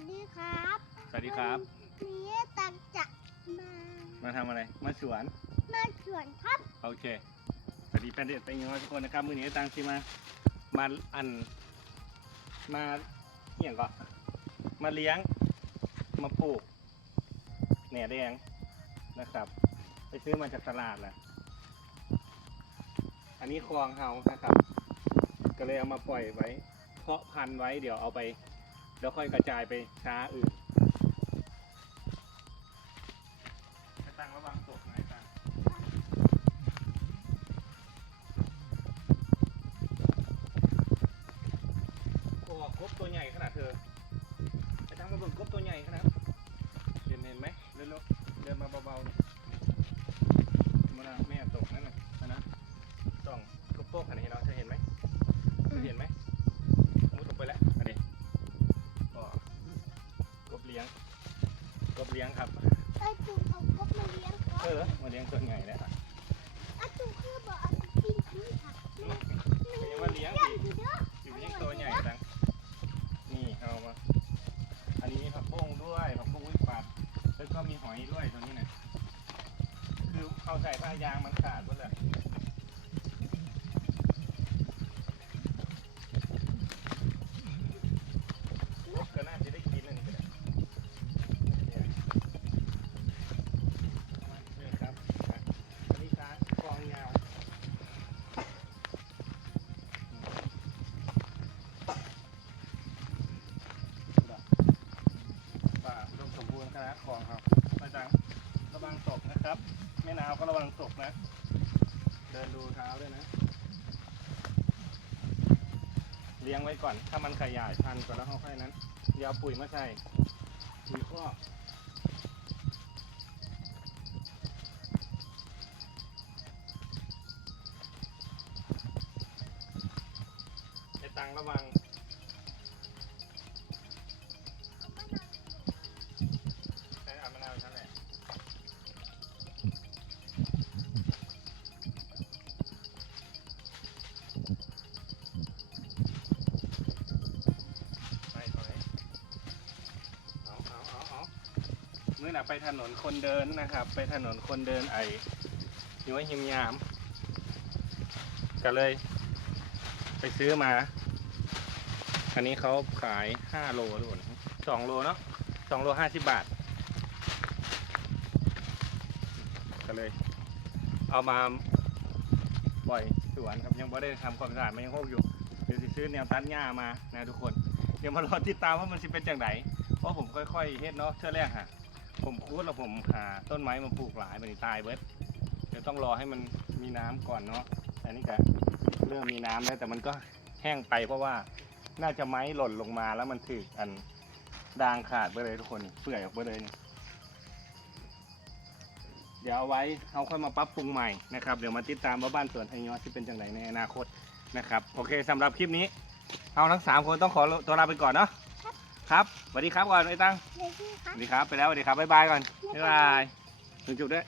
วัสดีครับสวัสดีครับ วันนี้ตังจะมา มาทำอะไร มาสวน มาสวนครับ โอเค สวัสดีแฟนเด็ดเป็นยังไงทุกคนนะครับ มือนี้ตังสิมา มาอัน มาเหี่ยงก็มาเลี้ยง มาปลูกแหน่แดงนะครับ ไปซื้อมาจากตลาดแหละ อันนี้คลองเฮานะครับ ก็เลยเอามาปล่อยไว้ เพาะพันธุ์ไว้ เดี๋ยวเอาไป เดี๋ยวค่อยกระจายไปช้าอื่นให้ตั้งระวังตกนะไอ้ตั้งโอ้กบตัวใหญ่ขนาดเธอไปทางมาเบิ่งกบตัวใหญ่ขนาดเห็นเห็นไหมเดินๆเดินมาเบาๆ ลี้ยงครับไอ้จุกเอากบมาเลี้ยงครับเออมาเลี้ยงตัวใหญ่แล้วไอ้จุกคือบอกเอาไปกินที่ค่ะเป็นยังว่าเลี้ยงเลี้ยงอีกอยู่เด้ออยู่เลี้ยงตัวใหญ่จังนี่เอามาอันนี้มีผักบุ้งด้วยผักบุ้งวิปัดแล้วก็มีหอยด้วยตัวนี้นะคือเขาใส่ผ้ายางมันขาดหมดเลย ของครับมาจังระวังตกนะครับแม่นาวก็ระวังตกนะ เดินดูเท้าด้วยนะ เลี้ยงไว้ก่อน ถ้ามันขยายพันธุ์ก่อนแล้วเขาค่อยนั้น เดี๋ยวเอาปุ๋ยมาใส่ปุ๋ยคอกไอ้ตังระวัง มื่อน่ะไปถนนคนเดินนะครับ ไปถนนคนเดินไอ้ย้วยหิมยาม ก็เลย ไปซื้อมา อันนี้เขาขายห้าโลทุกคนสองโลเนาะสองโลห้าสิบบาท ก็เลย เอามาปล่อยสวนครับยังไม่ได้ทำความสะอาดมันยังโคกอยู่เดี๋ยวจะซื้อแนวตัดหญ้ามานะทุกคน เดี๋ยวมารอติดตามว่ามันจะเป็นจังไดเพราะผมค่อยๆเฮ็ดเนาะเชื่อแรกฮะ ผมคูดแล้วผมหาต้นไม้มาปลูกหลายมันตายเบิดเดี๋ยวต้องรอให้มันมีน้ำก่อนเนาะอันนี้ก็เริ่มมีน้ำแล้วแต่มันก็แห้งไปเพราะว่าน่าจะไม้หล่นลงมาแล้วมันถึกอันดางขาดไปเลยทุกคนเปื่อยออกไปเลยเดี๋ยวเอาไว้เอาค่อยมาปรับปรุงใหม่นะครับเดี๋ยวมาติดตามว่าบ้านสวนไทยยอที่เป็นจังไรในอนาคตนะครับ โอเคสำหรับคลิปนี้ เอาทั้งสามคนต้องขอตัวลาไปก่อนเนาะ ครับสวัสดีครับก่อนไอ้ตั้งเลี้ยงที่คสรับวัสดีครับไปแล้วสวัสดีครับบ๊ายบายก่อนบ๊ายบายถึงจุดด้วย